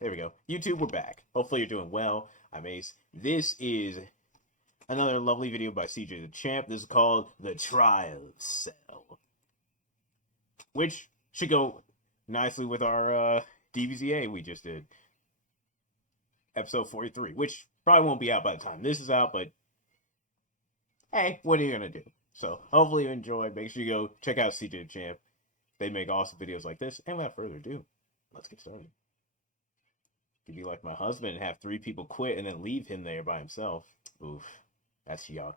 There we go. YouTube, we're back. Hopefully you're doing well. I'm Ace. This is another lovely video by CJ the Champ. This is called The Trial of Cell, which should go nicely with our DBZA we just did. Episode 43, which probably won't be out by the time this is out, but hey, what are you going to do? So hopefully you enjoy. Make sure you go check out CJ the Champ. They make awesome videos like this. And without further ado, let's get started. You'd be like my husband and have 3 people quit and then leave him there by himself. Oof, that's yuck.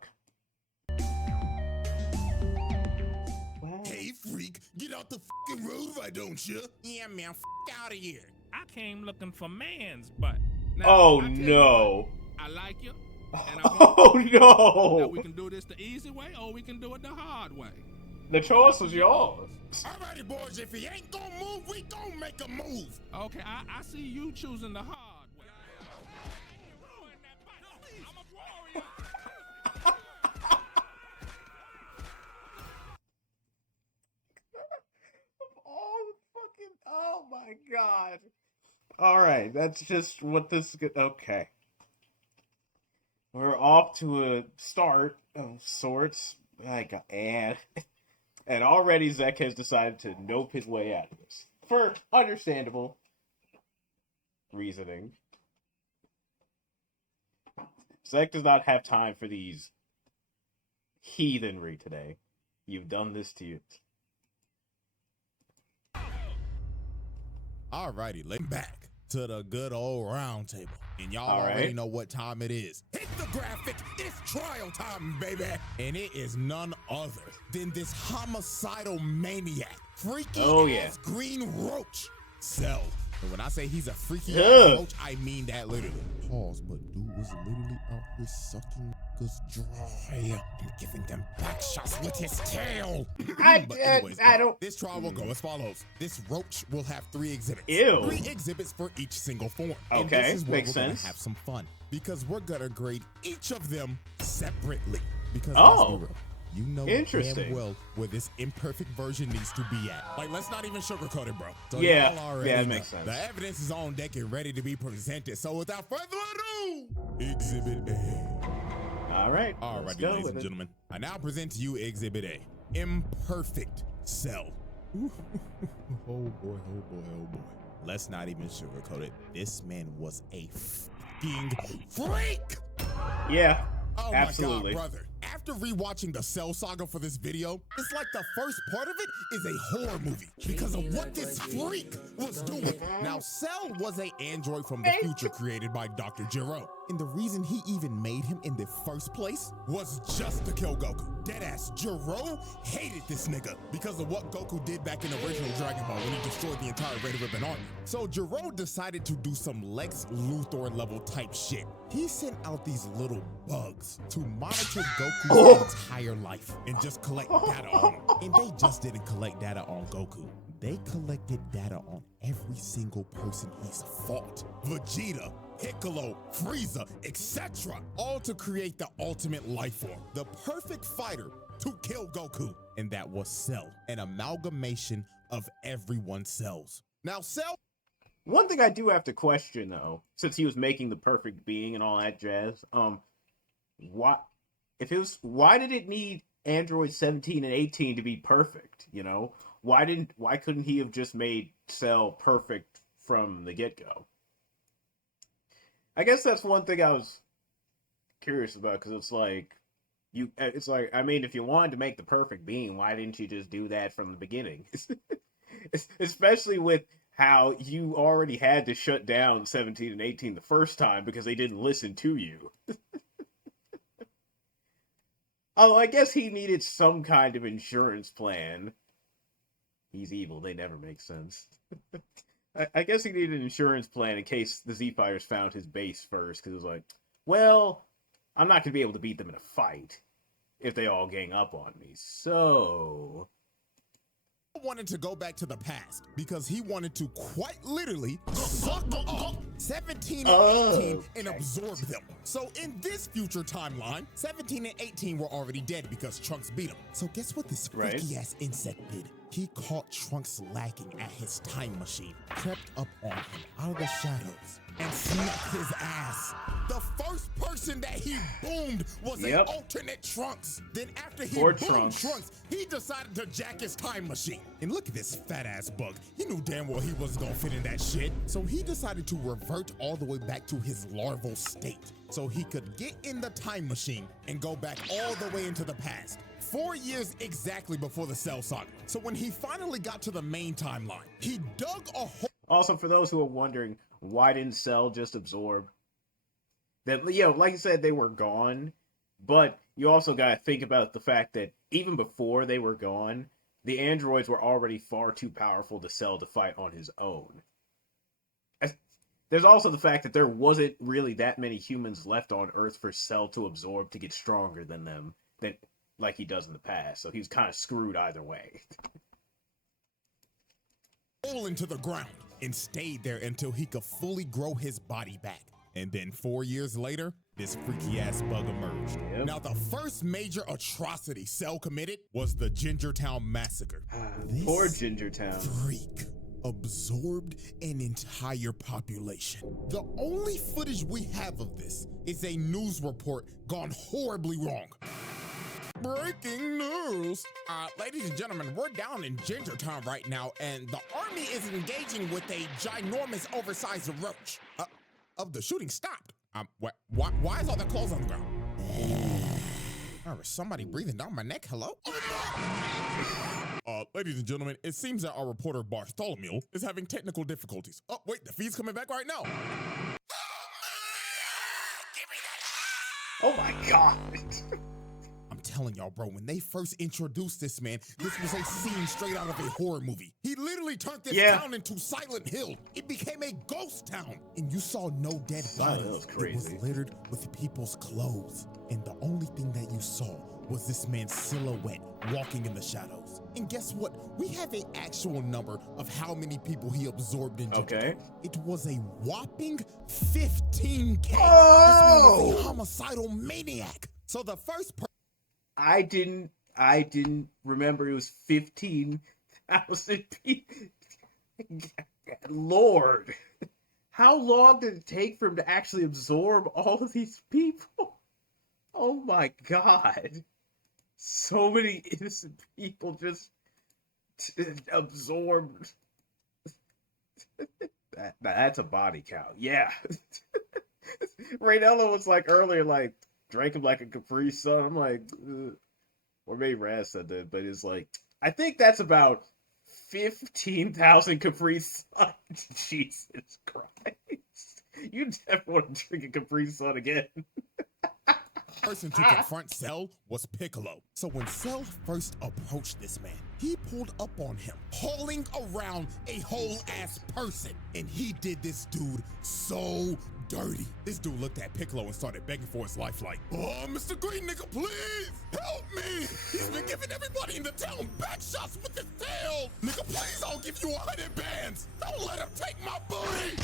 Wow. Hey, freak, get out the fucking road, why don't you? Yeah, man, out of here. I came looking for man's butt. Now, oh, no. I like you. Oh, no. Now we can do this the easy way or we can do it the hard way. The choice was yours. Alrighty, boys, if he ain't gonna move, we gonna make a move. Okay, I see you choosing the hard way. I'm a warrior. Oh my god. Alright, that's just what this is. Okay. We're off to a start of sorts. And already Zek has decided to nope his way out of this. For understandable reasoning. Zek does not have time for these heathenry today. You've done this to you. Alrighty, let's back to the good old round table. And y'all already know what time it is. Hit the graphic, it's trial time, baby. And it is none other than this homicidal maniac, freaky ass green roach, Cell. And when I say he's a freaky ass roach, I mean that literally. Pause, but dude was literally out here sucking niggas dry and giving them back shots with his tail. But anyways, this trial will go as follows. This roach will have 3 exhibits. Ew. 3 exhibits for each single form. Okay, and this is where makes we're sense. gonna have some fun because we're gonna grade each of them separately. Because let's be real, you know damn well where this imperfect version needs to be at. Like, let's not even sugarcoat it, bro. So yeah, it makes sense. The evidence is on deck and ready to be presented. So without further ado, Exhibit A. Alright, ladies and gentlemen. I now present to you Exhibit A. Imperfect Cell. Oh boy, oh boy, oh boy. Let's not even sugarcoat it. This man was a fucking freak! Yeah, oh absolutely. My God, brother. After rewatching the Cell saga for this video, it's like the first part of it is a horror movie because of what this freak was doing. Now, Cell was an android from the future created by Dr. Gero. And the reason he even made him in the first place was just to kill Goku. Deadass, Gero hated this nigga because of what Goku did back in the original Dragon Ball when he destroyed the entire Red Ribbon Army. So Gero decided to do some Lex Luthor level type shit. He sent out these little bugs to monitor Goku's entire life and just collect data on him. And they just didn't collect data on Goku. They collected data on every single person he's fought. Vegeta, Piccolo, Frieza, etc. All to create the ultimate life form, the perfect fighter to kill Goku. And that was Cell, an amalgamation of everyone's cells. Now, Cell. One thing I do have to question, though, since he was making the perfect being and all that jazz, why did it need Android 17 and 18 to be perfect, you know? Why couldn't he have just made Cell perfect from the get-go? I guess that's one thing I was curious about, because it's like, I mean, if you wanted to make the perfect being, why didn't you just do that from the beginning? Especially with how you already had to shut down 17 and 18 the first time because they didn't listen to you. Oh, I guess he needed some kind of insurance plan. He's evil, they never make sense. I guess he needed an insurance plan in case the Z-Fighters found his base first, because it was like, well, I'm not going to be able to beat them in a fight if they all gang up on me, so... wanted to go back to the past because he wanted to quite literally suck up 17 and 18 and absorb them. So in this future timeline, 17 and 18 were already dead because Trunks beat them. So guess what this freaky ass insect did? he caught Trunks lacking at his time machine, crept up on him out of the shadows, and smacked his ass. The first person that he boomed was an alternate Trunks. Then after he boomed Trunks, he decided to jack his time machine. And look at this fat ass bug. He knew damn well he wasn't gonna fit in that shit. So he decided to revert all the way back to his larval state so he could get in the time machine and go back all the way into the past. 4 years exactly before the Cell Saga. So when he finally got to the main timeline, he dug a hole. Also, for those who are wondering, why didn't Cell just absorb? That, you know, like you said, they were gone, but you also got to think about the fact that even before they were gone, the androids were already far too powerful to Cell to fight on his own. There's also the fact that there wasn't really that many humans left on Earth for Cell to absorb to get stronger than them, like he does in the past, so he was kind of screwed either way. Hole into the ground and stayed there until he could fully grow his body back. And then 4 years later, this freaky ass bug emerged. Now, the first major atrocity Cell committed was the Gingertown Massacre. Poor Gingertown. Freak absorbed an entire population. The only footage we have of this is a news report gone horribly wrong. Breaking news! Ladies and gentlemen, we're down in Gingertown right now, and the army is engaging with a ginormous, oversized roach. Of the shooting stopped. Why is all the clothes on the ground? Is somebody breathing down my neck? Hello? Ladies and gentlemen, it seems that our reporter Bartholomew is having technical difficulties. Oh, wait, the feed's coming back right now. Oh my god! I'm telling y'all, bro, when they first introduced this man, this was a scene straight out of a horror movie. He literally turned this town into Silent Hill. It became a ghost town. And you saw no dead bodies. That was crazy. It was littered with people's clothes. And the only thing that you saw was this man's silhouette walking in the shadows. And guess what? We have an actual number of how many people he absorbed into. Okay. It was a whopping 15K. Oh! This man was a homicidal maniac. So the first person... I didn't remember it was 15,000 people. Lord. How long did it take for him to actually absorb all of these people? Oh my god. So many innocent people just absorbed. That's a body count. Yeah. Raynella was like earlier, like, drank him like a Capri Sun. I'm like, or maybe Raz said that, but it's like, I think that's about 15,000 Capri Sun. Jesus Christ. You never want to drink a Capri Sun again. Person to confront Cell was Piccolo. So when Cell first approached this man, he pulled up on him, hauling around a whole ass person. And he did this dude so dirty. This dude looked at Piccolo and started begging for his life like, "Oh, Mr. Green nigga, please help me. He's been giving everybody in the town back shots with his tail. Nigga, please, I'll give you 100 bands. Don't let him take my booty."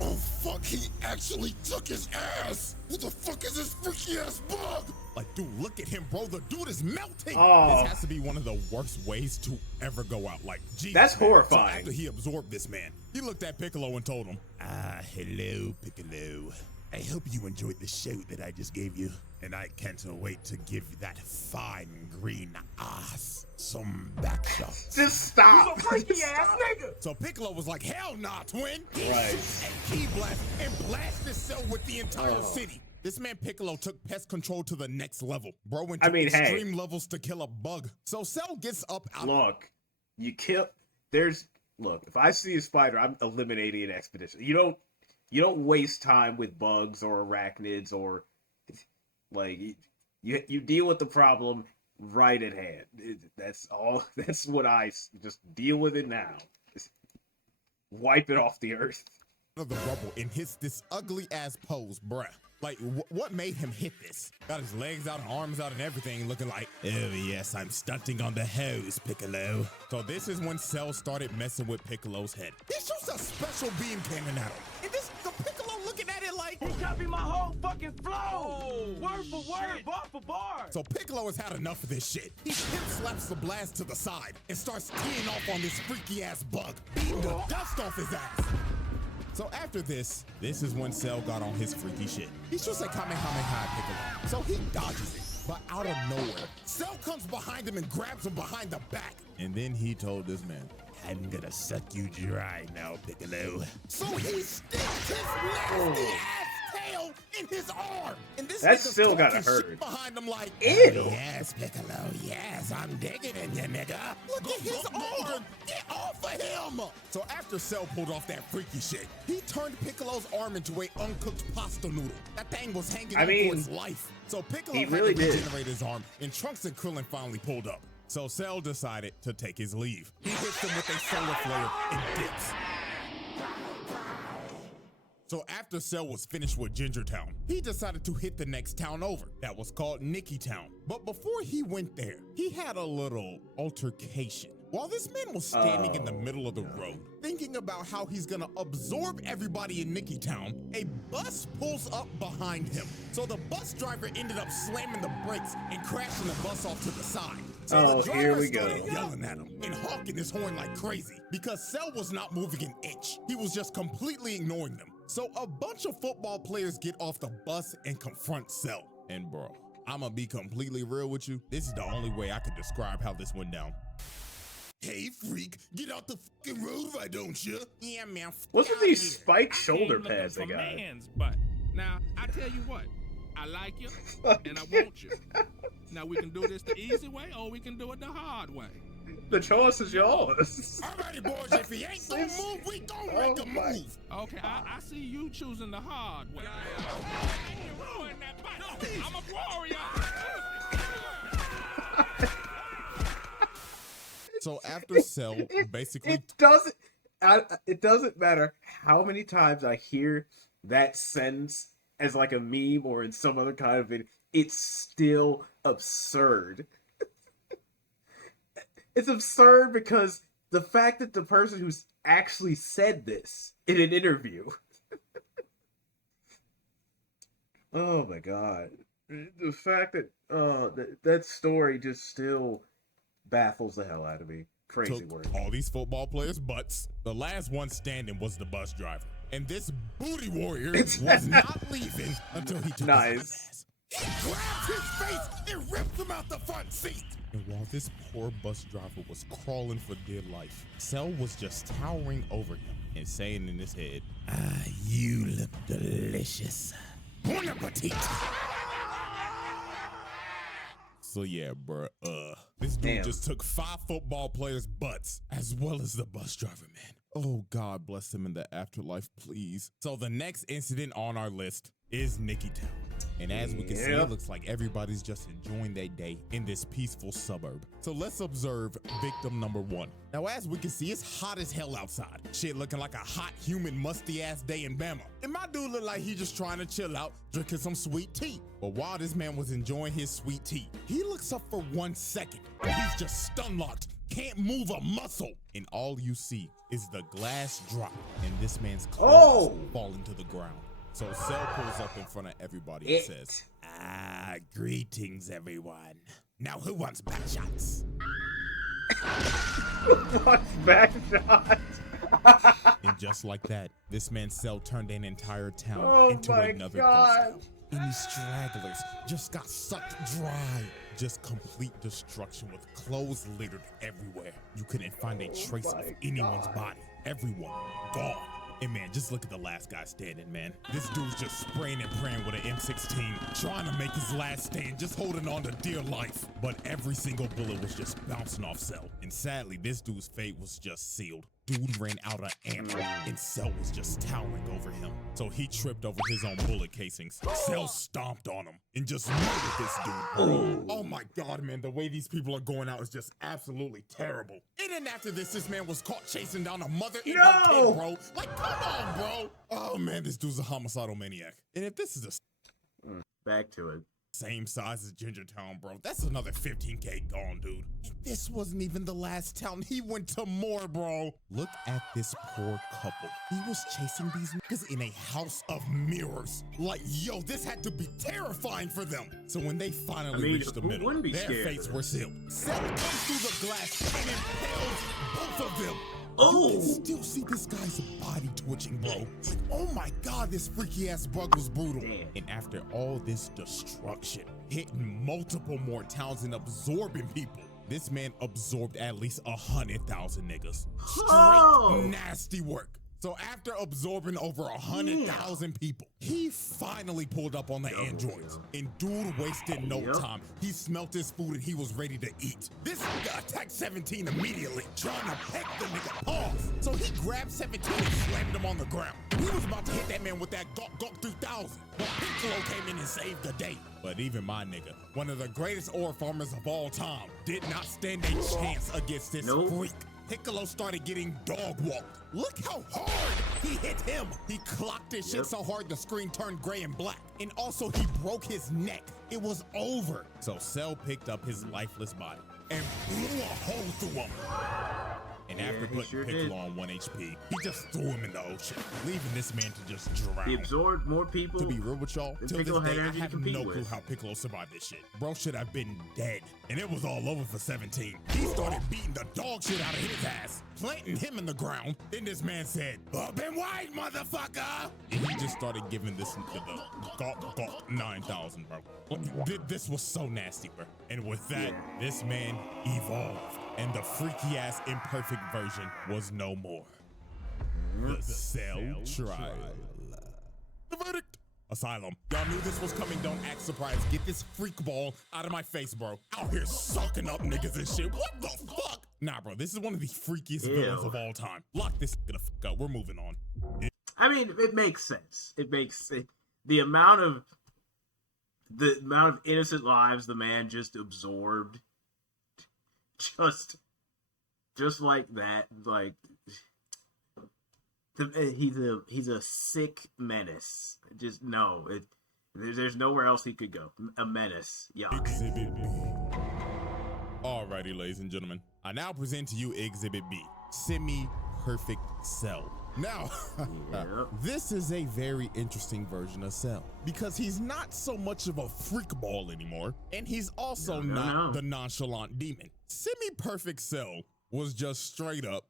Oh, fuck, he actually took his ass. Who the fuck is this freaky ass bug? Like, dude, look at him, bro. The dude is melting. This has to be one of the worst ways to ever go out. Like, Jesus. That's man. horrifying. So after he absorbed this man, he looked at Piccolo and told him, hello, Piccolo. I hope you enjoyed the shout that I just gave you. And I can't wait to give that fine green ass some back shots. Just stop. You a freaky ass nigga. So Piccolo was like, hell nah, twin. Right. And key blast and blast Cell with the entire city. This man Piccolo took pest control to the next level. Bro went to extreme levels to kill a bug. So Cell gets up out. Look, if I see a spider, I'm eliminating an expedition. You don't waste time with bugs or arachnids or like you deal with the problem right at hand. That's all. That's what I just deal with it now. Just wipe it off the earth. Of the rubble and hits this ugly ass pose, bruh. Like, what made him hit this? Got his legs out and arms out and everything, looking like, oh yes, I'm stunting on the hose, Piccolo. So this is when Cell started messing with Piccolo's head. He shoots a special beam cannon at him. And the Piccolo looking at it like, He copied my whole fucking flow. Word for word, bar for bar. So Piccolo has had enough of this shit. He hip slaps the blast to the side and starts teeing off on this freaky ass bug, beating the dust off his ass. So after this is when Cell got on his freaky shit. He shoots a Kamehameha at Piccolo, so he dodges it. But out of nowhere, Cell comes behind him and grabs him behind the back. And then he told this man, I'm gonna suck you dry now, Piccolo. So he sticks his nasty ass tail in his arm. And this That nigga's still gotta talking hurt. shit behind him like, Ew. Yes, Piccolo, yes, I'm digging in you, nigga. Look at his arm. Get off of him. So after Cell pulled off that freaky shit, he turned Piccolo's arm into a uncooked pasta noodle. That thing was hanging on for its life. So Piccolo he had really to did. regenerate his arm, and Trunks and Krillin finally pulled up. So Cell decided to take his leave. He hits him with a solar flare and dips. So after Cell was finished with Ginger Town, he decided to hit the next town over. That was called Nicky Town. But before he went there, he had a little altercation. While this man was standing in the middle of the road, thinking about how he's gonna absorb everybody in Nicky Town, a bus pulls up behind him. So the bus driver ended up slamming the brakes and crashing the bus off to the side. So the driver here we go. started yelling at him and honking his horn like crazy because Cell was not moving an inch. He was just completely ignoring them. So a bunch of football players get off the bus and confront Cell. And bro, I'ma be completely real with you. This is the only way I could describe how this went down. Hey freak, get out the fucking road, why don't you? Yeah, man. What's with these spiked I shoulder came looking pads they for got? man's butt. Now, I tell you what, I like you and I want you. Now we can do this the easy way or we can do it the hard way. The choice is yours. Alrighty, boys, if he ain't gonna move, we gonna make a move. Okay, I see you choosing the hard way. Ruin that butt. I'm a warrior. So after Cell basically It doesn't matter how many times I hear that sentence as like a meme or in some other kind of video. It's still absurd. It's absurd because the fact that the person who's actually said this in an interview. Oh my god. The fact that that story just still baffles the hell out of me. Crazy took word. all these football players' butts. The last one standing was the bus driver. And this booty warrior was not leaving until he took his ass. He grabbed his face and ripped him out the front seat. And while this poor bus driver was crawling for dear life, Cell was just towering over him and saying in his head, you look delicious. Bon appetit. So yeah, bruh, this dude just took 5 football players' butts, as well as the bus driver, man. Oh, God bless him in the afterlife, please. So the next incident on our list is Nicky Town. And as we can see, it looks like everybody's just enjoying their day in this peaceful suburb. So let's observe victim number 1. Now, as we can see, it's hot as hell outside. Shit looking like a hot, humid, musty-ass day in Bama. And my dude looked like he just trying to chill out, drinking some sweet tea. But while this man was enjoying his sweet tea, he looks up for 1 second. And he's just stun-locked, can't move a muscle. And all you see is the glass drop and this man's clothes falling to the ground. So Cell pulls up in front of everybody and says, greetings, everyone. Now who wants back shots? What's back shots? And just like that, this man Cell turned an entire town into another ghost town. And these stragglers just got sucked dry. Just complete destruction with clothes littered everywhere. You couldn't find a trace of anyone's body. Everyone gone. And man, just look at the last guy standing, man. This dude's just spraying and praying with an M16, trying to make his last stand, just holding on to dear life. But every single bullet was just bouncing off Cell. And sadly, this dude's fate was just sealed. Dude ran out of ammo, and Cell was just towering over him. So he tripped over his own bullet casings. Cell stomped on him and just murdered this dude, bro. Oh my God, man, the way these people are going out is just absolutely terrible. And then after this man was caught chasing down a mother and her kid, bro. Like, come on, bro. Oh man, this dude's a homicidal maniac. And if this is Back to it. Same size as Gingertown, bro. That's another 15K gone, dude. And this wasn't even the last town. He went to more, bro. Look at this poor couple. He was chasing these niggas in a house of mirrors. Like, yo, this had to be terrifying for them. So when they finally reached the middle, their fates were sealed. Cell comes through the glass and impales both of them. Oh! You can still see this guy's body twitching, bro. Like, oh my God, this freaky ass bug was brutal. Damn. And after all this destruction, hitting multiple more towns and absorbing people, this man absorbed at least 100,000 niggas. Straight nasty work. So after absorbing over 100,000 people, he finally pulled up on the androids. And dude wasted no time. He smelt his food and he was ready to eat. This nigga attacked 17 immediately, trying to peck the nigga off. So he grabbed 17 and slammed him on the ground. He was about to hit that man with that Gawk 3000. But Piccolo came in and saved the day. But even my nigga, one of the greatest ore farmers of all time, did not stand a chance against this freak. Piccolo started getting dog walked. Look how hard he hit him. He clocked his shit so hard the screen turned gray and black. And also he broke his neck. It was over. So Cell picked up his lifeless body and blew a hole through him. And after putting Piccolo on 1 HP, he just threw him in the ocean, leaving this man to just drown. He absorbed more people. To be real with y'all, till this day, I have no clue how Piccolo survived this shit. Bro should have been dead. And it was all over for 17. He started beating the dog shit out of his ass, planting him in the ground. Then this man said, "Up and wide, motherfucker!" And he just started giving this nigga the Gawk 9000, bro. This was so nasty, bro. And with that, this man evolved. And the freaky ass imperfect version was no more. The Cell Trial. The verdict. Asylum. Y'all knew this was coming. Don't act surprised. Get this freak ball out of my face, bro. Out here sucking up niggas and shit. What the fuck? Nah, bro. This is one of the freakiest villains of all time. Lock this the fuck up. We're moving on. I mean, it makes sense. It makes the amount of innocent lives the man just absorbed. Just like that, like he's a sick menace. Just no, there's nowhere else he could go. A menace, yeah. Exhibit B. Alrighty, ladies and gentlemen, I now present to you Exhibit B, Semi-Perfect Cell. Now, this is a very interesting version of Cell because he's not so much of a freak ball anymore, and he's also not the nonchalant demon. Semi-Perfect Cell was just straight up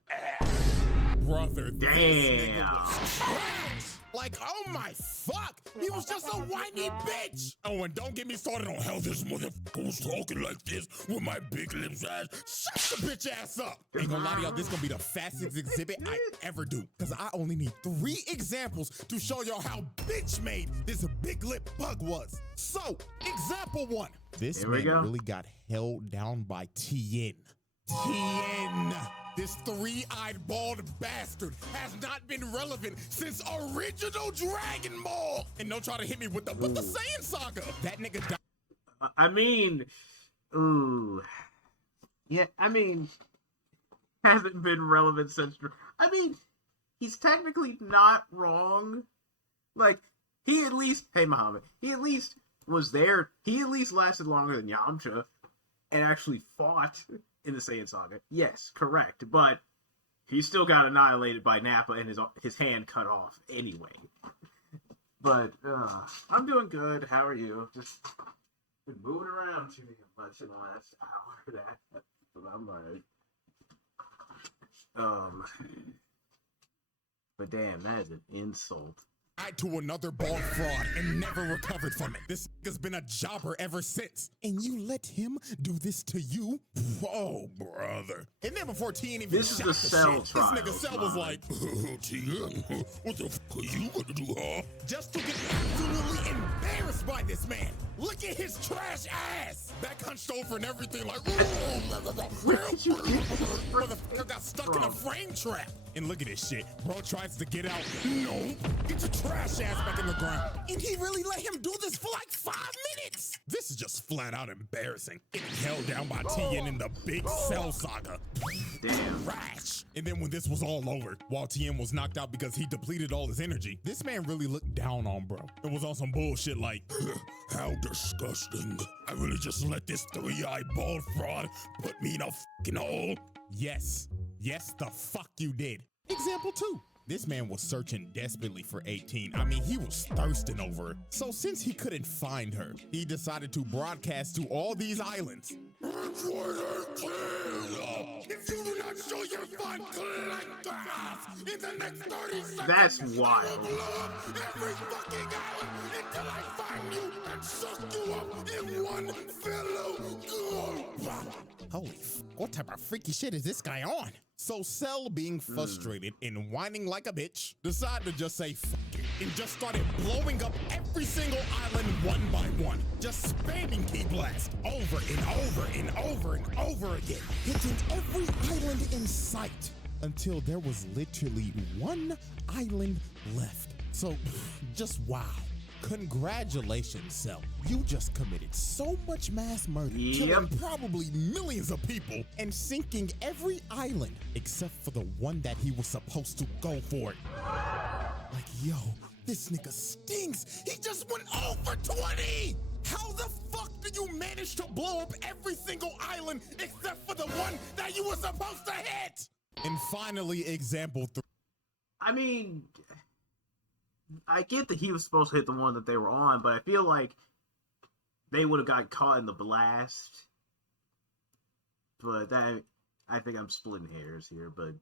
brother. This nigga was trash. Like, oh my fuck, he was just a whiny bitch. Oh, and don't get me started on how this motherfucker was talking like this with my big lips ass. Shut the bitch ass up. Ain't gonna lie to y'all, this gonna be the fastest exhibit I ever do. Cause I only need 3 examples to show y'all how bitch made this big lip bug was. So, example 1. This man really got held down by Tien. This 3-eyed bald bastard has not been relevant since original Dragon Ball. And don't try to hit me with the Saiyan Saga. That nigga died. I mean, ooh. Yeah, I mean, hasn't been relevant since. I mean, he's technically not wrong. Like, he at least, hey Muhammad, he at least was there. He at least lasted longer than Yamcha and actually fought in the Saiyan Saga. Yes, correct. But he still got annihilated by Nappa and his hand cut off anyway. But I'm doing good. How are you? Just been moving around too much in the last hour. But I'm alright. But damn, that is an insult. To another bald fraud and never recovered from it. This nigga's been a jobber ever since. And you let him do this to you? Oh, brother. And then before Tien even shot the shit, this nigga Cell was like, Tien, what the fuck are you gonna do, huh? Just to get absolutely embarrassed by this man. Look at his trash ass. Back hunched over and everything like, motherfucker got stuck in a frame trap. And look at this shit. Bro tries to get out. No. Get your trash ass back in the ground. And he really let him do this for like 5 5 minutes. This is just flat out embarrassing. Getting held down by Tien in the big Cell saga. Damn. Rash. And then when this was all over, while Tien was knocked out because he depleted all his energy, this man really looked down on bro. It was on some bullshit like, how disgusting. I really just let this 3-eyed bald fraud put me in a fucking hole? Yes. Yes, the fuck you did. Example 2. This man was searching desperately for 18. I mean, he was thirsting over her. So since he couldn't find her, he decided to broadcast to all these islands. If you do not show your fun like grass in the next 30 seconds, That's wild. blow up every fucking island until I find you and suck you up in one fellow go. Holy f, what type of freaky shit is this guy on? So Cell, being frustrated and whining like a bitch, decided to just say fuck it and just started blowing up every single island one by one, just spamming Key Blast over and over and over and over again, hitting every island in sight until there was literally one island left. So just wow. Congratulations, Cell. You just committed so much mass murder, killing probably millions of people and sinking every island except for the one that he was supposed to go for. Like, yo, this nigga stinks. He just went over 20. How the fuck did you manage to blow up every single island except for the one that you were supposed to hit? And finally, example 3. I mean, I get that he was supposed to hit the one that they were on, but I feel like they would have got caught in the blast. But that, I think I'm splitting hairs here, but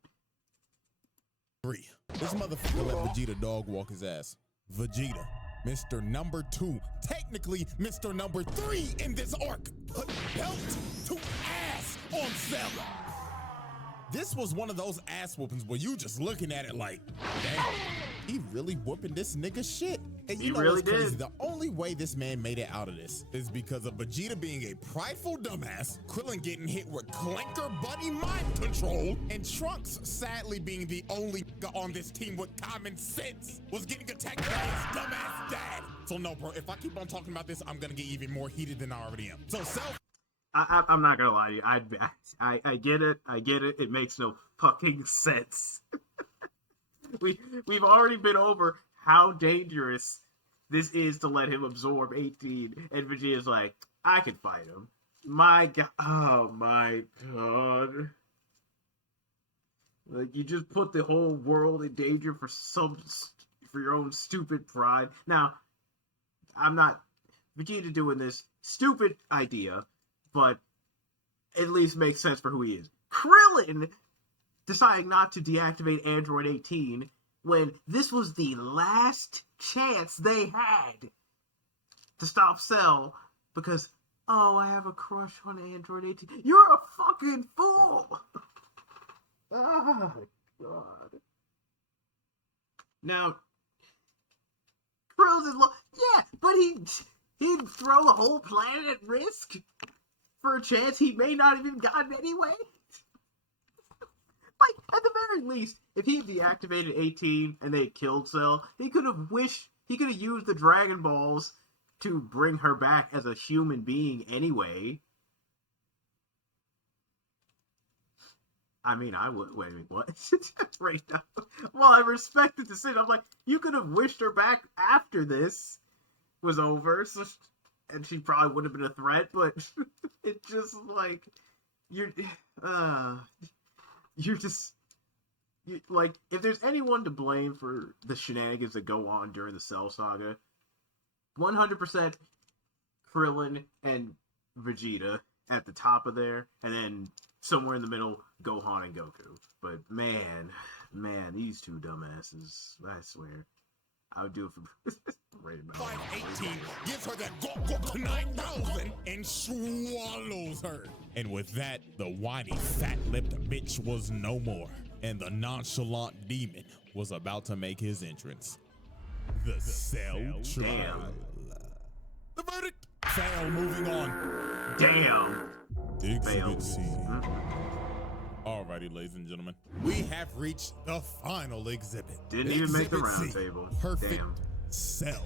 3. This motherfucker let Vegeta dog walk his ass. Vegeta, Mr. Number 2, technically Mr. Number 3 in this arc, put belt to ass on Cell. This was one of those ass whoopings where you just looking at it like, damn, he really whooping this nigga shit. And you know really what's crazy? did. The only way this man made it out of this is because of Vegeta being a prideful dumbass, Krillin getting hit with clanker buddy mind control, and Trunks sadly being the only nigga on this team with common sense was getting attacked by his dumbass dad. So no, bro, if I keep on talking about this, I'm gonna get even more heated than I already am. So I'm not gonna lie to you. I get it. I get it. It makes no fucking sense. We've already been over how dangerous this is to let him absorb 18, and Vegeta's like, I can fight him. My God, oh my God! Like, you just put the whole world in danger for your own stupid pride. Now, I'm not Vegeta doing this stupid idea, but at least makes sense for who he is. Krillin deciding not to deactivate Android 18 when this was the last chance they had to stop Cell because, oh, I have a crush on Android 18. You're a fucking fool! Oh, God. Now, Krillin's yeah, but he'd throw the whole planet at risk for a chance he may not have even gotten anyway? Like, at the very least, if he had deactivated 18 and they killed Cell, he could have used the Dragon Balls to bring her back as a human being anyway. I mean, I would. Wait a minute, what? Right now. Well, I respect the decision. I'm like, you could have wished her back after this was over, and she probably would have been a threat, but it's just like, like, if there's anyone to blame for the shenanigans that go on during the Cell Saga, 100% Krillin and Vegeta at the top of there, and then somewhere in the middle, Gohan and Goku. But man, these two dumbasses, I swear, I would do it for right now. 18 gives her that Gok 9000 and swallows her. And with that, the whiny, fat-lipped bitch was no more, and the nonchalant demon was about to make his entrance. The Cell trial. The verdict. Fail. Moving on. Damn. Exhibit C. Alrighty, ladies and gentlemen, we have reached the final exhibit. Didn't even make the Exhibit round C. table. Perfect Damn. Cell.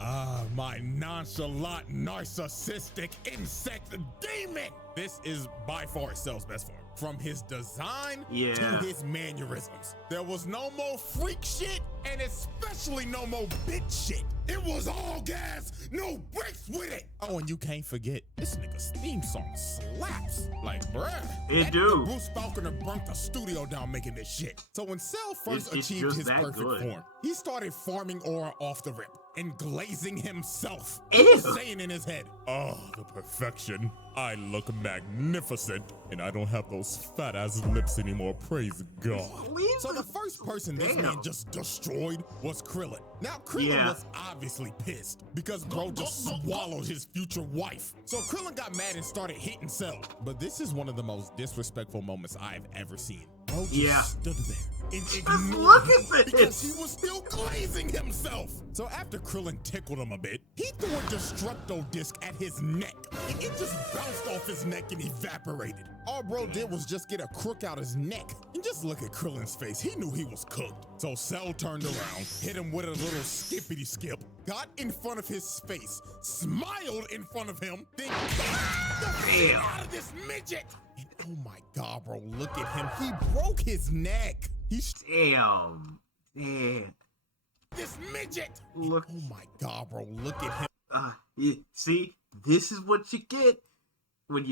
Ah, my nonchalant, narcissistic insect demon! This is by far Cell's best form. From his design to his mannerisms. There was no more freak shit, and especially no more bitch shit. It was all gas, no brakes with it. Oh, and you can't forget, this nigga's theme song slaps. Like, bruh. It do. Bruce Falconer burnt the studio down making this shit. So when Cell first achieved his perfect form, he started farming aura off the rip and glazing himself. Saying in his head, oh, the perfection. I look magnificent, and I don't have those fat ass lips anymore, praise God. So the first person this man just destroyed was Krillin. Now Krillin was obviously pissed because bro just swallowed his future wife. So Krillin got mad and started hitting Cell. But this is one of the most disrespectful moments I've ever seen. Bro just stood there and ignored him because he was still glazing himself. So after Krillin tickled him a bit, he threw a Destructo disc at his neck. And it just bounced off his neck and evaporated. All bro did was just get a crook out his neck. And just look at Krillin's face. He knew he was cooked. So Cell turned around, hit him with a little skippity skip, got in front of his face, smiled in front of him, then kicked the shit out of this midget. And oh my God, bro, look at him. He broke his neck. Damn. This midget. Look. Oh my God, bro, look at him. See, this is what you get when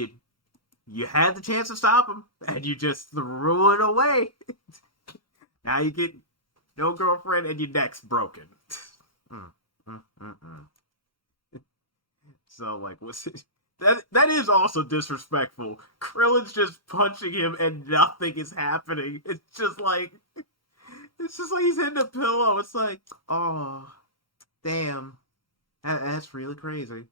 you had the chance to stop him and you just threw it away. Now you get no girlfriend and your neck's broken. So like, what's it? That is also disrespectful. Krillin's just punching him and nothing is happening. It's just like he's hitting a pillow. It's like, oh, damn, that's really crazy.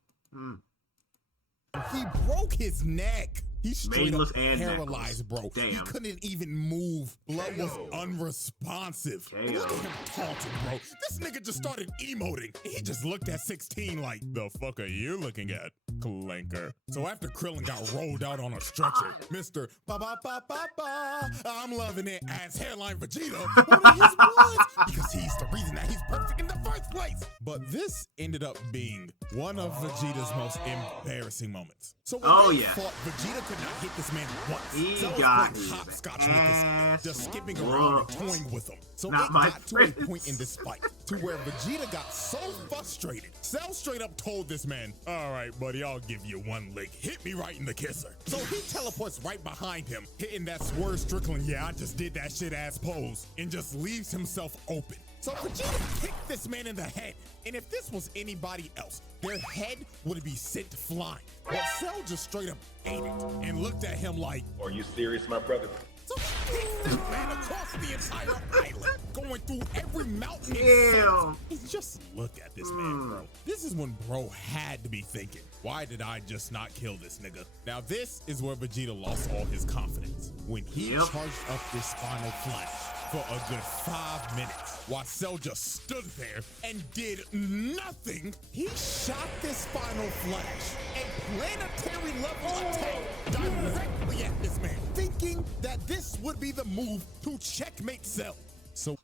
He broke his neck. He's straight up and paralyzed, bro. Damn. He couldn't even move. Blood was unresponsive. And look at him taunting, bro. This nigga just started emoting. He just looked at 16 like, the fuck are you looking at, clanker? So after Krillin got rolled out on a stretcher, Mr. Ba-ba-ba-ba-ba, I'm loving it as hairline Vegeta wanted his blood because he's the reason that he's perfect in the first place. But this ended up being one of Vegeta's most embarrassing moments. So when they fought, Vegeta could not hit this man once. He so got was his playing hopscotch with this nigga, just skipping around and toying with him. So Not it my got to a point in this fight to where Vegeta got so frustrated. Cell straight up told this man, all right, buddy, I'll give you one lick. Hit me right in the kisser. So he teleports right behind him, hitting that Swerve Strickland, yeah, I just did that shit ass pose, and just leaves himself open. So Vegeta kicked this man in the head, and if this was anybody else, their head would be sent flying. But Cell just straight up ate it and looked at him like, are you serious, my brother? so he kicked this man across the entire island, going through every mountain in sight. And just look at this man, bro. This is when bro had to be thinking, why did I just not kill this nigga? Now this is where Vegeta lost all his confidence. When he charged up this final flash for a good 5 minutes, while Cell just stood there and did nothing, he shot this final flash, a planetary level attack directly at this man, thinking that this would be the move to checkmate Cell. So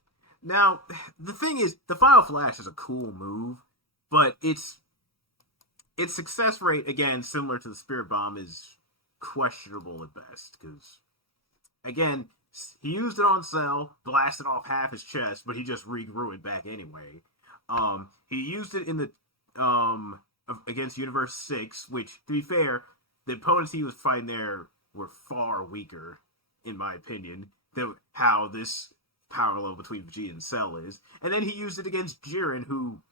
now the thing is, the final flash is a cool move, but its success rate, again, similar to the Spirit Bomb, is questionable at best, because again, he used it on Cell, blasted off half his chest, but he just regrew it back anyway. He used it in the against Universe 6, which, to be fair, the opponents he was fighting there were far weaker, in my opinion, than how this parallel between Vegeta and Cell is. And then he used it against Jiren, who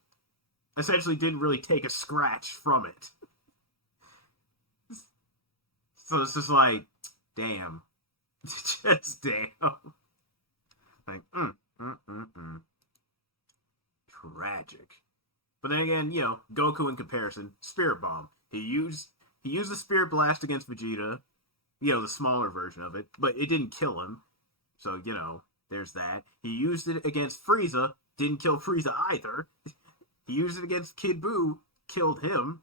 essentially didn't really take a scratch from it. So it's just like, damn. Just damn. Like, tragic. But then again, you know, Goku in comparison, Spirit Bomb. He used the Spirit Blast against Vegeta, you know, the smaller version of it, but it didn't kill him. So, you know, there's that. He used it against Frieza, didn't kill Frieza either. He used it against Kid Buu, killed him.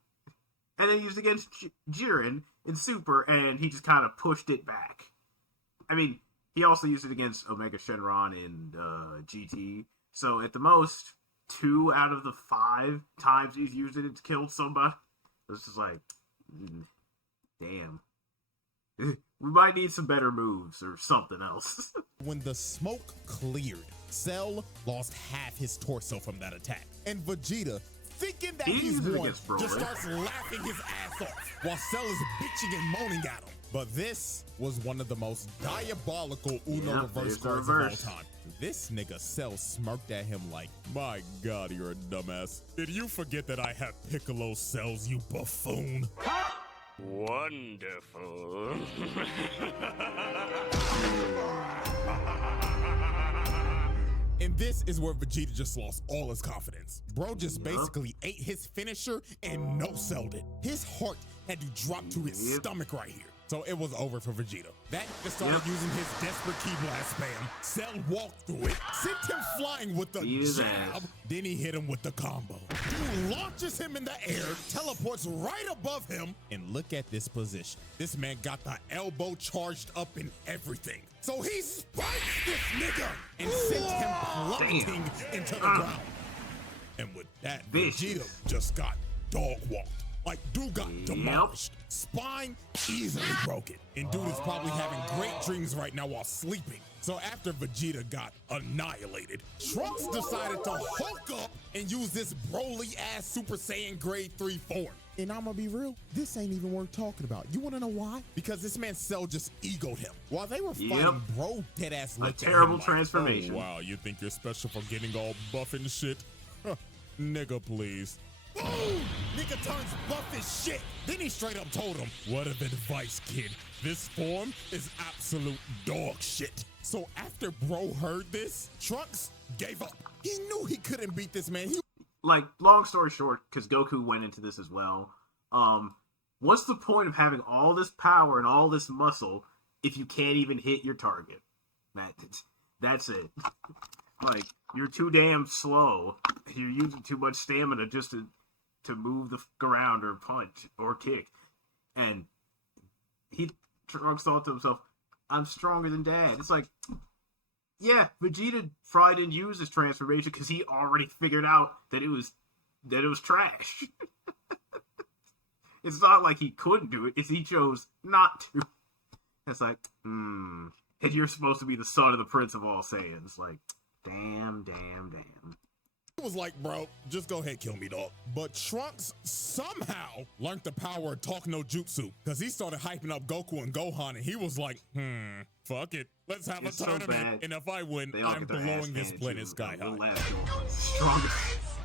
And then he used it against Jiren in Super, and he just kind of pushed it back. I mean, he also used it against Omega Shenron in GT. So at the most, 2 out of the 5 times he's used it, it's killed somebody. It's just like, damn. We might need some better moves or something else. When the smoke cleared, Cell lost half his torso from that attack. And Vegeta, thinking that he's won, just starts laughing his ass off while Cell is bitching and moaning at him. But this was one of the most diabolical Uno reverse cards of all time. This nigga Cell smirked at him like, my God, you're a dumbass. Did you forget that I have Piccolo cells, you buffoon? Wonderful. And this is where Vegeta just lost all his confidence. Bro just basically ate his finisher and no-selled it. His heart had to drop to his stomach right here. So it was over for Vegeta. That nigga started using his desperate key blast spam. Cell walked through it, sent him flying with the jab, then he hit him with the combo. Dude launches him in the air, teleports right above him, and look at this position. This man got the elbow charged up and everything. So he spikes this nigga and sent him plummeting into the ground. And with that, Vegeta just got dog walked. Like, dude got demolished. Spine easily broken. And dude is probably having great dreams right now while sleeping. So after Vegeta got annihilated, Trunks decided to Hulk up and use this Broly-ass Super Saiyan Grade 3 form. And I'ma be real, this ain't even worth talking about. You wanna know why? Because this man Cell just egoed him. While they were fighting, bro deadass looked at him terrible like, transformation. Oh, wow, you think you're special for getting all buff and shit? Nigga, please. Boom! Nigga turns buff as shit. Then he straight up told him, what of advice, kid? This form is absolute dog shit. So after bro heard this, Trunks gave up. He knew he couldn't beat this man. Like, long story short, because Goku went into this as well, what's the point of having all this power and all this muscle if you can't even hit your target? That's it. Like, you're too damn slow. You're using too much stamina just to move the ground or punch or kick. And Trunks thought to himself, I'm stronger than Dad. It's like, yeah, Vegeta probably didn't use his transformation because he already figured out that it was trash. It's not like he couldn't do it, it's he chose not to. It's like, and you're supposed to be the son of the Prince of all Saiyans. Like, damn. It was like, bro, just go ahead, kill me, dog. But Trunks somehow learned the power of talk no jutsu because he started hyping up Goku and Gohan, and he was like, fuck it. Let's have a tournament, and if I win, I'm blowing this planet sky high.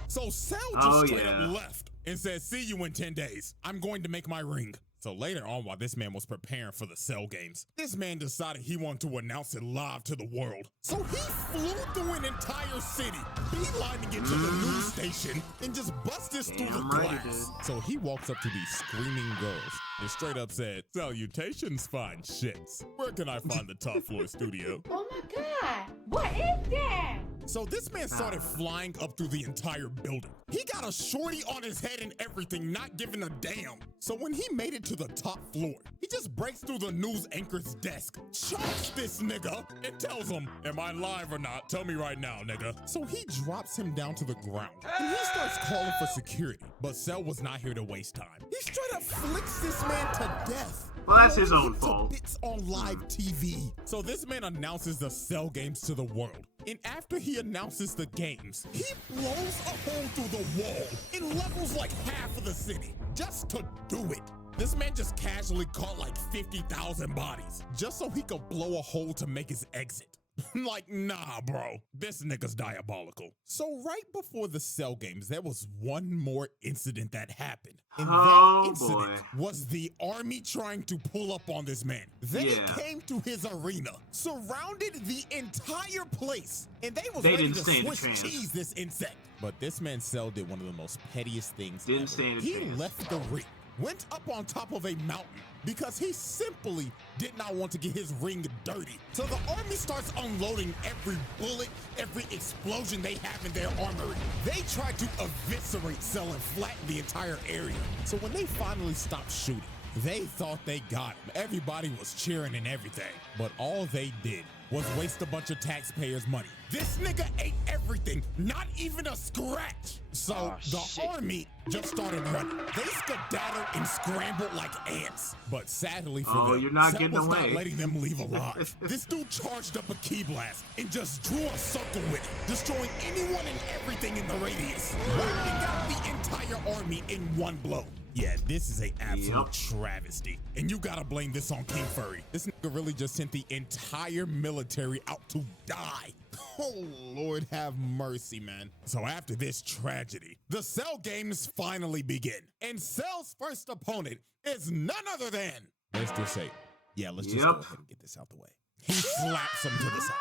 So Cell just straight up left and said, see you in 10 days. I'm going to make my ring. So later on, while this man was preparing for the Cell games, this man decided he wanted to announce it live to the world. So he flew through an entire city, beelining it to the news station, and just busted through the glass. So he walks up to these screaming girls and straight up said, salutations, fine shits. Where can I find the top floor studio? Oh my God, what is that? So this man started flying up through the entire building. He got a shorty on his head and everything, not giving a damn. So when he made it to the top floor, he just breaks through the news anchor's desk, chokes this nigga, and tells him, am I live or not? Tell me right now, nigga. So he drops him down to the ground, and he starts calling for security. But Cell was not here to waste time. He straight up flicks this man to death. Well, that's his own fault. Bits on live TV. So this man announces the Cell games to the world. And after he announces the games, he blows a hole through the wall and levels like half of the city just to do it. This man just casually caught like 50,000 bodies just so he could blow a hole to make his exit. Like, nah, bro, this nigga's diabolical. So right before the Cell games, there was one more incident that happened. And that incident was the army trying to pull up on this man. They came to his arena, surrounded the entire place, and they was ready to Swiss cheese this insect. But this man Cell did one of the most pettiest things ever. He left the ring, went up on top of a mountain, because he simply did not want to get his ring dirty. So the army starts unloading every bullet, every explosion they have in their armory. They tried to eviscerate Cell and flatten the entire area. So when they finally stopped shooting, they thought they got him. Everybody was cheering and everything. But all they did was waste a bunch of taxpayers' money. This nigga ate every everything, not even a scratch. So the army just started running. They skedaddled and scrambled like ants. But sadly for them, you're not Cell getting was not away. letting them leave alive. This dude charged up a key blast and just drew a circle with it, destroying anyone and everything in the radius, wiping out the entire army in one blow. Yeah, this is a absolute travesty. And you gotta blame this on King Furry. This nigga really just sent the entire military out to die. Oh, Lord have mercy, man. So after this tragedy, the Cell games finally begin. And Cell's first opponent is none other than, let's just say, let's just go ahead and get this out the way. He slaps him to the side.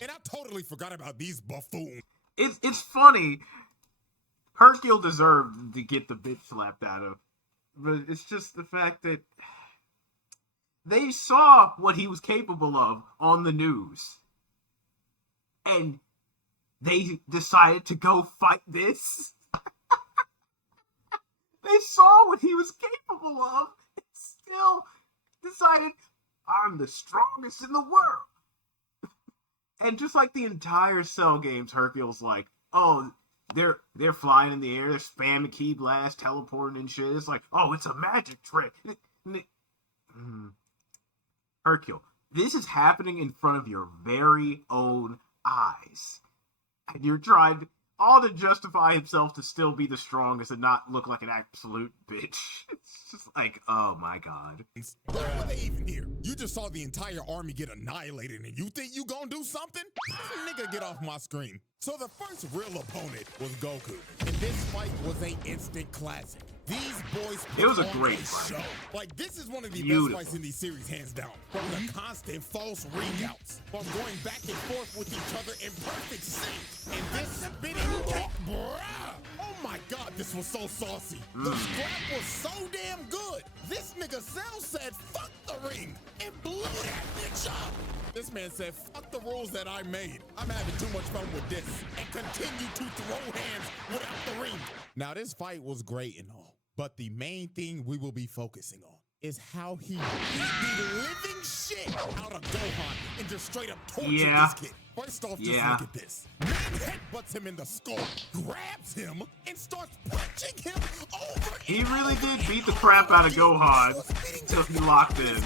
And I totally forgot about these buffoons. It's funny. Hercule deserved to get the bitch slapped out of. But it's just the fact that they saw what he was capable of on the news. And they decided to go fight this. They saw what he was capable of and still decided, I'm the strongest in the world. And just like the entire Cell games, Hercule's like, oh, they're flying in the air, they're spamming key blast, teleporting and shit. It's like, oh, it's a magic trick. Hercule, this is happening in front of your very own eyes. And you're trying all to justify himself to still be the strongest and not look like an absolute bitch. It's just like, oh my god. Why were they even here? You just saw the entire army get annihilated and you think you gonna do something? Nigga, get off my screen. So the first real opponent was Goku, and this fight was an instant classic. These boys it was a put on great fight. show. Like, this is one of the Beautiful. best fights in these series, hands down. From the constant false ring outs, from going back and forth with each other in perfect sync, and this spinning kick, bruh. Oh my god, this was so saucy. The scrap was so damn good. This nigga Cell said, fuck the ring, and blew that bitch up. This man said, fuck the rules that I made. I'm having too much fun with this, and continue to throw hands without the ring. Now, this fight was great and all, but the main thing we will be focusing on is how he beat the living shit out of Gohan and just straight up tortured this kid. First off, just look at this. Man headbutts him in the skull, grabs him, and starts punching him over. He really did beat the crap out of Gohan until he locked in.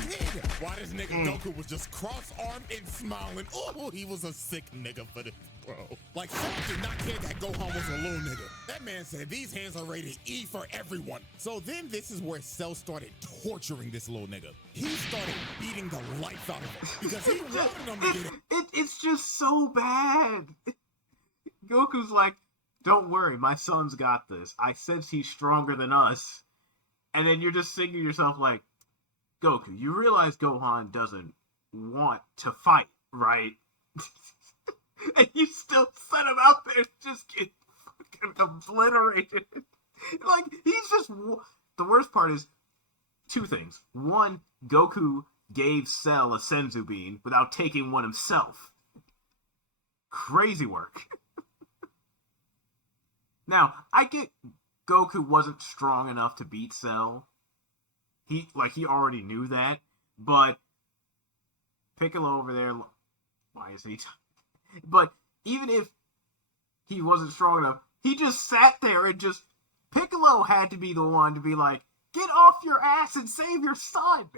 Why this nigga Goku was just cross-armed and smiling. Oh, he was a sick nigga for this, bro. Like, Cell did not care that Gohan was a little nigga. That man said these hands are rated E for everyone. So then this is where Cell started torturing this little nigga. He started beating the life out of him because he wanted him to get it. It's just so bad. Goku's like, don't worry, my son's got this. I sense he's stronger than us. And then you're just thinking to yourself like, Goku, you realize Gohan doesn't want to fight, right? And you still sent him out there to just get fucking obliterated. Like, he's just... The worst part is two things. One, Goku gave Cell a Senzu Bean without taking one himself. Crazy work. Now, I get Goku wasn't strong enough to beat Cell. He already knew that. But Piccolo over there, why is he... But even if he wasn't strong enough, he just sat there and just... Piccolo had to be the one to be like, get off your ass and save your son.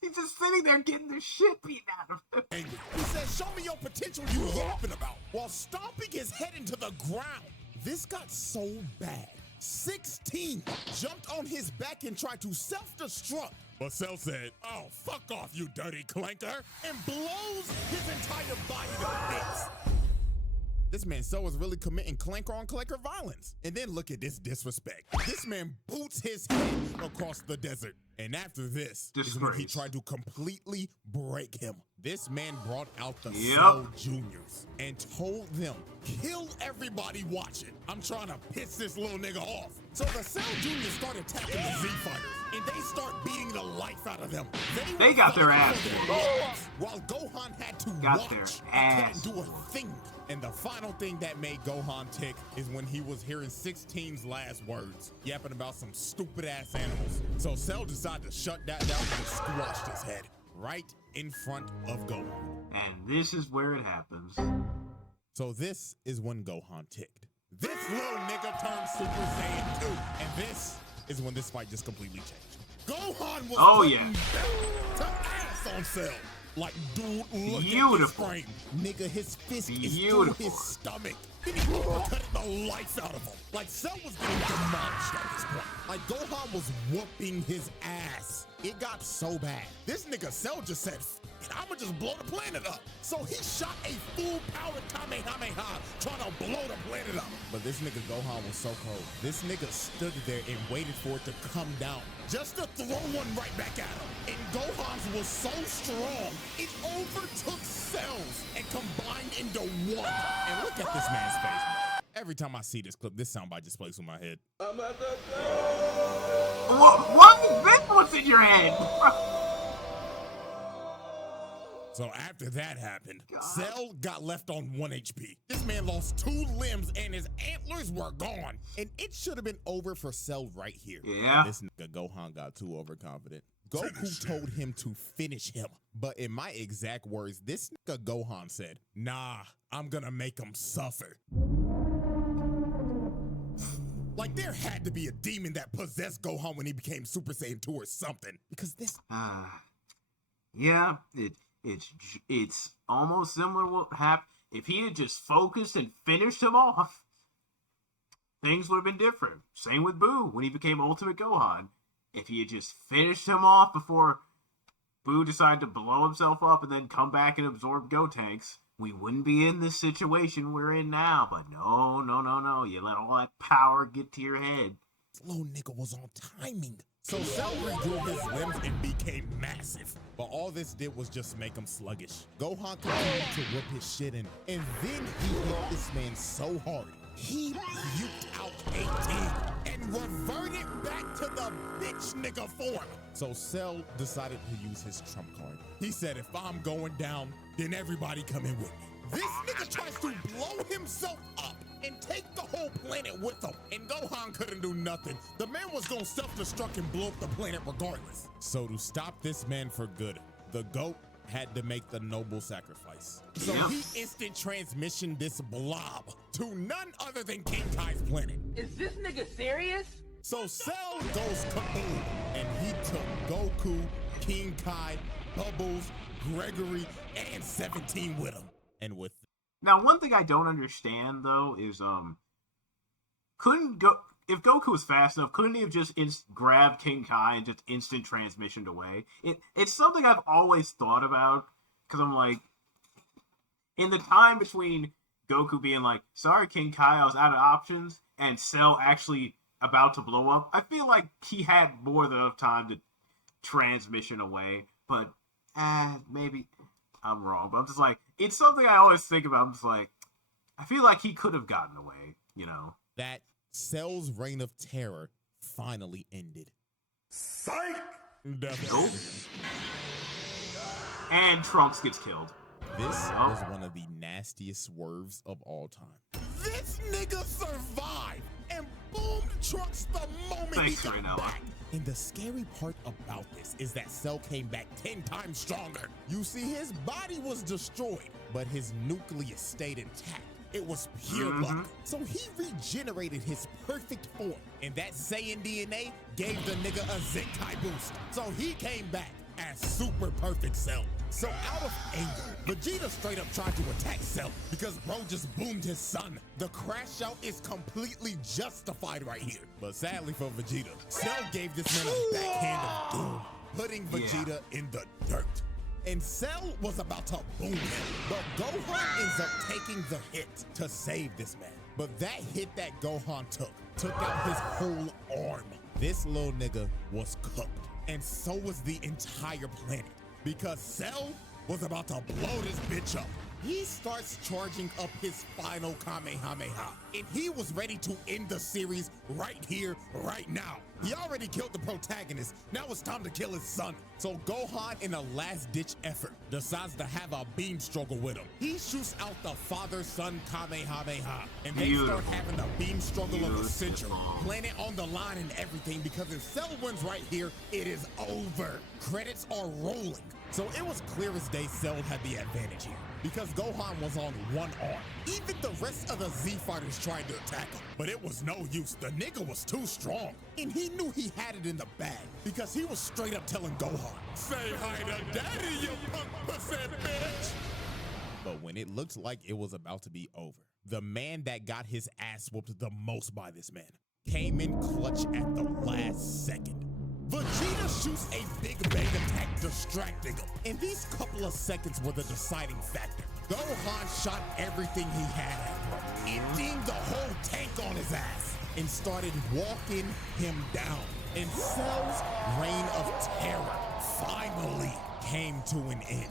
He's just sitting there getting the shit beaten out of him. He said, show me your potential you yapping about, while stomping his head into the ground. This got so bad. 16 jumped on his back and tried to self-destruct. But Cell said, oh, fuck off, you dirty clanker, and blows his entire body to bits. This man Cell was really committing clanker-on-clanker violence. And then look at this disrespect. This man boots his head across the desert. And after this is when he tried to completely break him. This man brought out the Cell Juniors and told them, kill everybody watching. I'm trying to piss this little nigga off. So the Cell Juniors started attacking the Z Fighters, and they start beating the life out of them. They got their ass while Gohan had to watch and do a thing. And the final thing that made Gohan tick is when he was hearing 16's last words, yapping about some stupid-ass animals. So Cell decided to shut that down and squashed his head. right in front of Gohan. And this is where it happens. So this is when Gohan ticked. This little nigga turned Super Saiyan 2. And this is when this fight just completely changed. Gohan was putting belt to ass on Cell. Like, dude, look at this frame. Nigga, his fist is through his stomach. Then he cut the life out of him. Like, Cell was getting demolished at this point. Like, Gohan was whooping his ass. It got so bad. This nigga Cell just said, I'ma just blow the planet up. So he shot a full-powered Kamehameha trying to blow the planet up. But this nigga Gohan was so cold. This nigga stood there and waited for it to come down just to throw one right back at him. And Gohan's was so strong, it overtook Cell's and combined into one. And look at this man's face. Every time I see this clip, this soundbite just plays through my head. What's in your head? So after that happened, Cell got left on 1 HP. This man lost 2 limbs and his antlers were gone. And it should have been over for Cell right here. Yeah. This nigga Gohan got too overconfident. Goku told him to finish him. But in my exact words, this nigga Gohan said, nah, I'm gonna make him suffer. Like there had to be a demon that possessed Gohan when he became Super Saiyan 2 or something. Because this... Yeah, it's almost similar to what happened. If he had just focused and finished him off, things would have been different. Same with Boo when he became Ultimate Gohan. If he had just finished him off before Boo decided to blow himself up and then come back and absorb Gotenks, we wouldn't be in this situation we're in now. But no. You let all that power get to your head. This little nigga was on timing. So Cell regrew his limbs and became massive. But all this did was just make him sluggish. Gohan continued to whip his shit in. And then he hit this man so hard, he puked out 18 and reverted back to the bitch nigga form. So Cell decided to use his trump card. He said, if I'm going down, then everybody come in with me. This nigga tries to blow himself up and take the whole planet with him. And Gohan couldn't do nothing. The man was gonna self-destruct and blow up the planet regardless. So to stop this man for good, the GOAT had to make the noble sacrifice. So he instant transmissioned this blob to none other than King Kai's planet. Is this nigga serious? So Cell goes kaboom, and he took Goku, King Kai, Bubbles, Gregory, and 17 with him. And with now, one thing I don't understand though is if Goku was fast enough, couldn't he have just grabbed King Kai and just instant transmissioned away? It's something I've always thought about because I'm like, in the time between Goku being like, "Sorry, King Kai, I was out of options," and Cell actually about to blow up, I feel like he had more than enough time to transmission away. But maybe I'm wrong. But I'm just like, it's something I always think about. I'm just like, I feel like he could have gotten away, you know? That Cell's reign of terror finally ended. Psych! Nope. And Trunks gets killed. This was one of the nastiest swerves of all time. This nigga survived and boomed Trunks the moment he got back. And the scary part about this is that Cell came back 10 times stronger. You see, his body was destroyed, but his nucleus stayed intact. It was pure luck. So he regenerated his perfect form, and that Saiyan DNA gave the nigga a Zenkai boost. So he came back as super perfect Cell. So out of anger, Vegeta straight up tried to attack Cell because bro just boomed his son. The crash out is completely justified right here. But sadly for Vegeta, Cell gave this man a backhand of doom, putting Vegeta in the dirt. And Cell was about to boom him, but Gohan ends up taking the hit to save this man. But that hit that Gohan took out his whole arm. This little nigga was cooked, and so was the entire planet, because Cell was about to blow this bitch up. he starts charging up his final Kamehameha. And he was ready to end the series right here, right now. He already killed the protagonist. Now it's time to kill his son. So Gohan, in a last-ditch effort, decides to have a beam struggle with him. He shoots out the father-son Kamehameha. And they start having a beam struggle of the century. Planet on the line and everything, because if Cell wins right here, it is over. Credits are rolling. So it was clear as day Cell had the advantage here, because Gohan was on one arm. Even the rest of the Z fighters tried to attack him, but it was no use. The nigga was too strong. And he knew he had it in the bag, because he was straight up telling Gohan, "Say hi to daddy, you punk pussy bitch." But when it looked like it was about to be over, the man that got his ass whooped the most by this man came in clutch at the last second. Vegeta shoots a big bang attack, distracting him. And these couple of seconds were the deciding factor. Gohan shot everything he had at him, emptying the whole tank on his ass, and started walking him down. And Cell's reign of terror finally came to an end.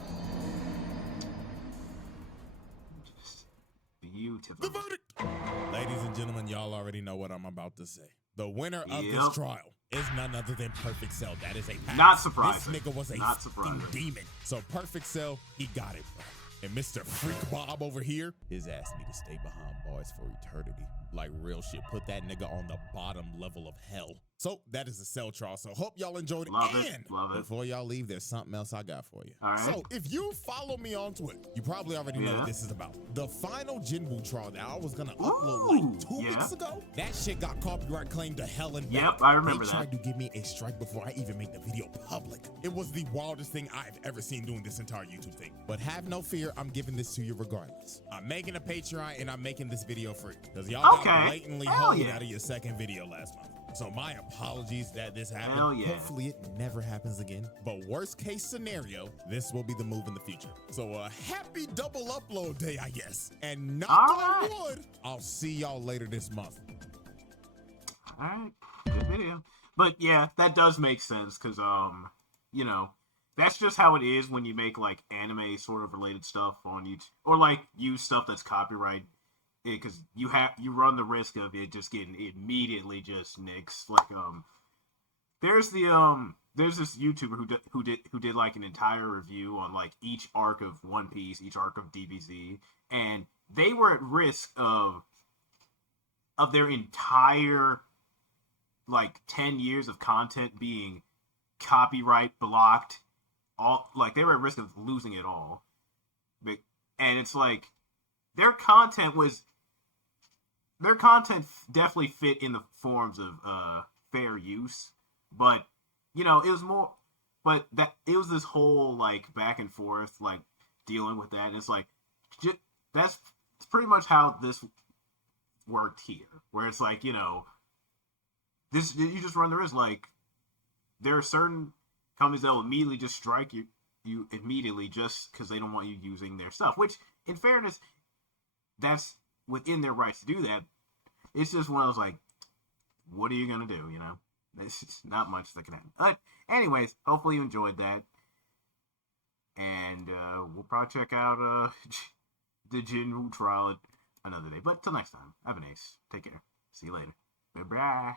Beautiful. The verdict! Ladies and gentlemen, y'all already know what I'm about to say. The winner of this trial is none other than Perfect Cell. That is a pass. Not surprising. This nigga was a Not fucking surprising. demon. So Perfect Cell, he got it, bro. And Mr. Freak Bob over here, his ass need to stay behind bars for eternity. Like real shit. Put that nigga on the bottom level of hell. So that is the Cell trial. So hope y'all enjoyed it. Love And it. Love it. before y'all leave, there's something else I got for you. All right. So if you follow me on Twitter, you probably already know what this is about. The final Jinwoo trial that I was gonna upload like 2 weeks ago, that shit got copyright claimed to hell and back. Yep, I remember They that. tried to give me a strike before I even made the video public. It was the wildest thing I've ever seen doing this entire YouTube thing. But have no fear, I'm giving this to you regardless. I'm making a Patreon and I'm making this video free, because y'all got blatantly hold out of your second video last month. So my apologies that this happened. Hell yeah. Hopefully it never happens again. But worst case scenario, this will be the move in the future. So a happy double upload day, I guess. And knock on wood, I'll see y'all later this month. All right, good video. But yeah, that does make sense, because you know, that's just how it is when you make like anime sort of related stuff on YouTube, or like use stuff that's copyright, because you run the risk of it just getting immediately just nixed. Like there's this YouTuber who did like an entire review on like each arc of One Piece, each arc of DBZ, and they were at risk of their entire like 10 years of content being copyright blocked. All like they were at risk of losing it all. And it's like their content definitely fit in the forms of fair use, but you know, it was this whole like back and forth like dealing with that, and it's like that's pretty much how this worked here, where it's like, you know, this, you just run the risk. Like there are certain companies that will immediately just strike you immediately just because they don't want you using their stuff, which in fairness, that's within their rights to do that. It's just one of those like, what are you gonna do, you know? There's just not much that can happen. But anyways, hopefully you enjoyed that, and we'll probably check out the Jinwoo trial another day. But till next time, have an ace. Take care. See you later. Bye bye.